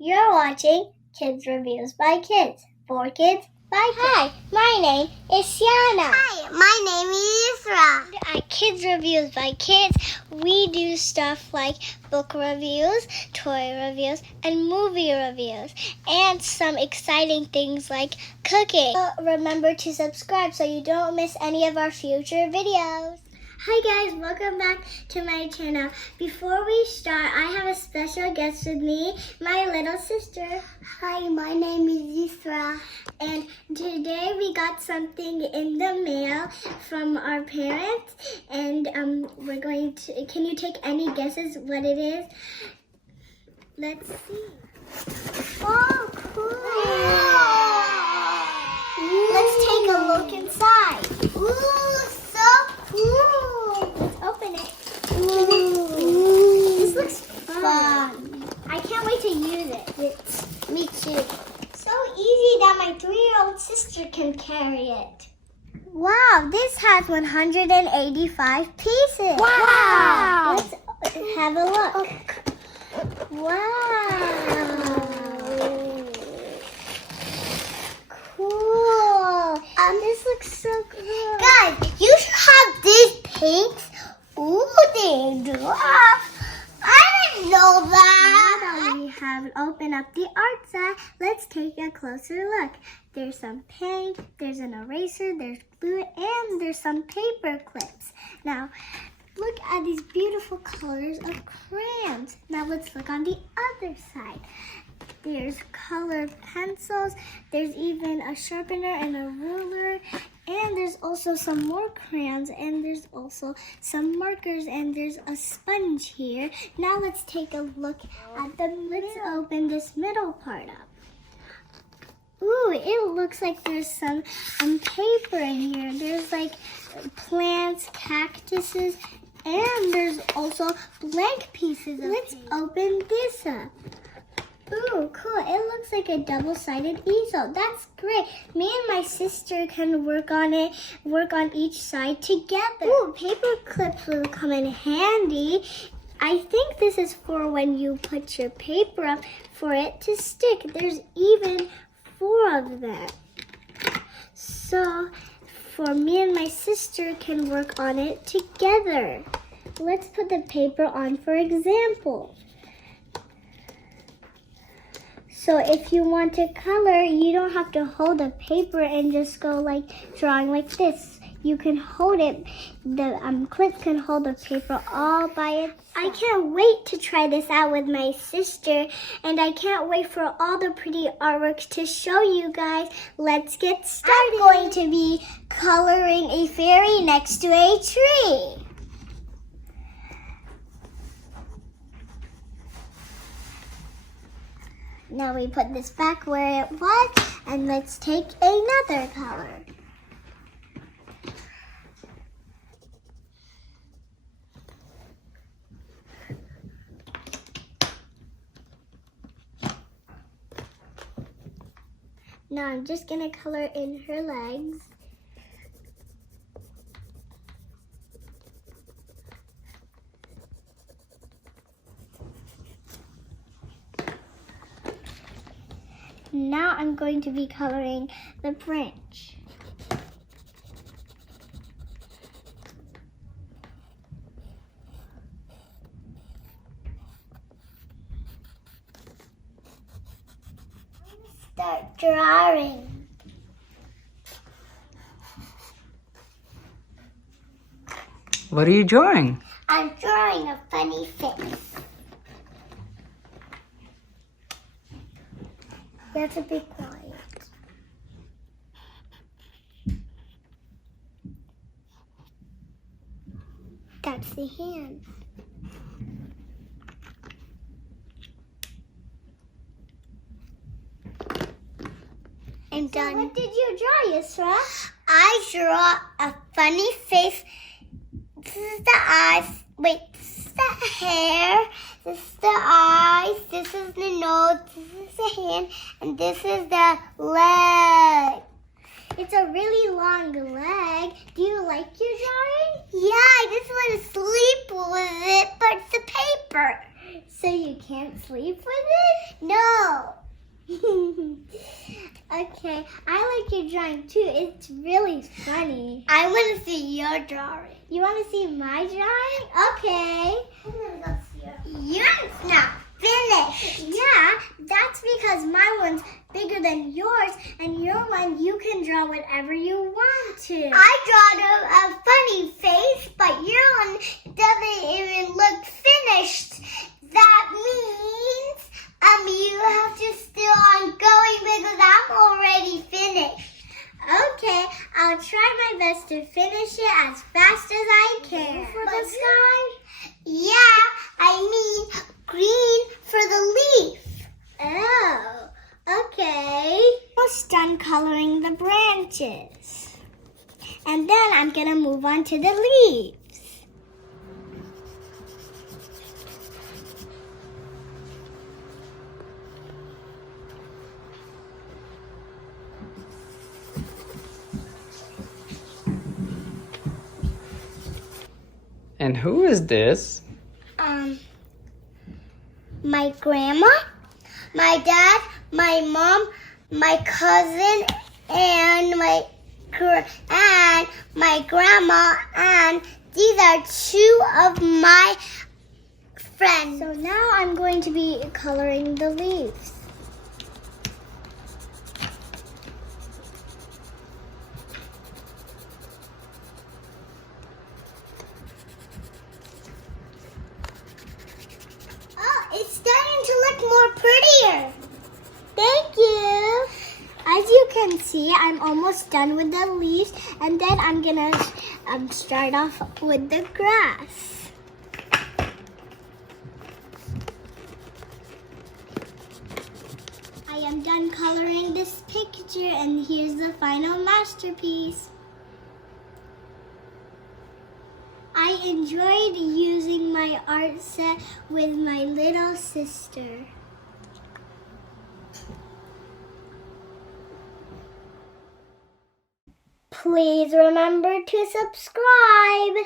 You're watching Kids Reviews by Kids, for kids, by kids. Hi, my name is Sienna. Hi, my name is Isra. At Kids Reviews by Kids, we do stuff like book reviews, toy reviews, and movie reviews, and some exciting things like cooking. Remember to subscribe so you don't miss any of our future videos. Hi guys, welcome back to my channel. Before we start, I have a special guest with me, my little sister. Hi, my name is Isra. And today we got something in the mail from our parents, and we're going to, can you take any guesses what it is? Let's see. Oh, cool. Let's take a look inside. Ooh, so cool. Let's open it. Ooh. This looks fun. I can't wait to use it. Me too. So easy that my 3-year-old sister can carry it. Wow, this has 185 pieces. Wow. Let's have a look. Wow. Cool. This looks so cool. Guys, you should have these pinks. Ooh, they do. I didn't know that. Now that we have opened up the art set, let's take a closer look. There's some paint, there's an eraser, there's glue, and there's some paper clips. Now, look at these beautiful colors of crayons. Now let's look on the other side. There's colored pencils, there's even a sharpener and a ruler, and there's also some more crayons, and there's also some markers, and there's a sponge here. Now let's take a look at let's open this middle part up. Ooh, it looks like there's some paper in here. There's like plants, cactuses, and there's also blank pieces of Let's open this up. Ooh, cool. It looks like a double-sided easel. That's great. Me and my sister can work on each side together. Ooh, paper clips will come in handy. I think this is for when you put your paper up for it to stick. There's even 4 of them. So, for me and my sister can work on it together. Let's put the paper on for example. So if you want to color, you don't have to hold the paper and just go like drawing like this. You can hold it, the clip can hold the paper all by itself. I can't wait to try this out with my sister, and I can't wait for all the pretty artwork to show you guys. Let's get started. I'm going to be coloring a fairy next to a tree. Now we put this back where it was, and let's take another color. Now I'm just gonna color in her legs. Now I'm going to be coloring the branch. Start drawing. What are you drawing? I'm drawing a funny face. You have to be quiet. That's the hand. I'm done. So what did you draw, Yusra? I draw a funny face. This is the eyes. Wait, this is the hair. This is the eyes. This is the nose. This is the hand. And this is the leg. It's a really long leg. Do you like your drawing? Yeah, I just want to sleep with it, but it's a paper. So you can't sleep with it? No. Okay, I like your drawing too. It's really funny. I want to see your drawing. You want to see my drawing? Okay. I'm going to go see yours. Yours not finished. Yeah, that's because my one's bigger than yours, and your one you can draw whatever you want to. I draw a funny face, but your one doesn't even look finished. That means you have to still on going because I'm already finished. Okay, I'll try my best to finish it as fast as I can. For the sky? Yeah, I mean green for the leaf. Oh, okay. Almost done coloring the branches. And then I'm going to move on to the leaves. And who is this? My grandma, my dad, my mom, my cousin, and my grandma, and these are two of my friends. So now I'm going to be coloring the leaves. Oh, it's starting to look more prettier. Thank you. As you can see, I'm almost done with the leaves, and then I'm gonna start off with the grass. I am done coloring this picture, and here's the final masterpiece. I enjoyed using my art set with my little sister. Please remember to subscribe.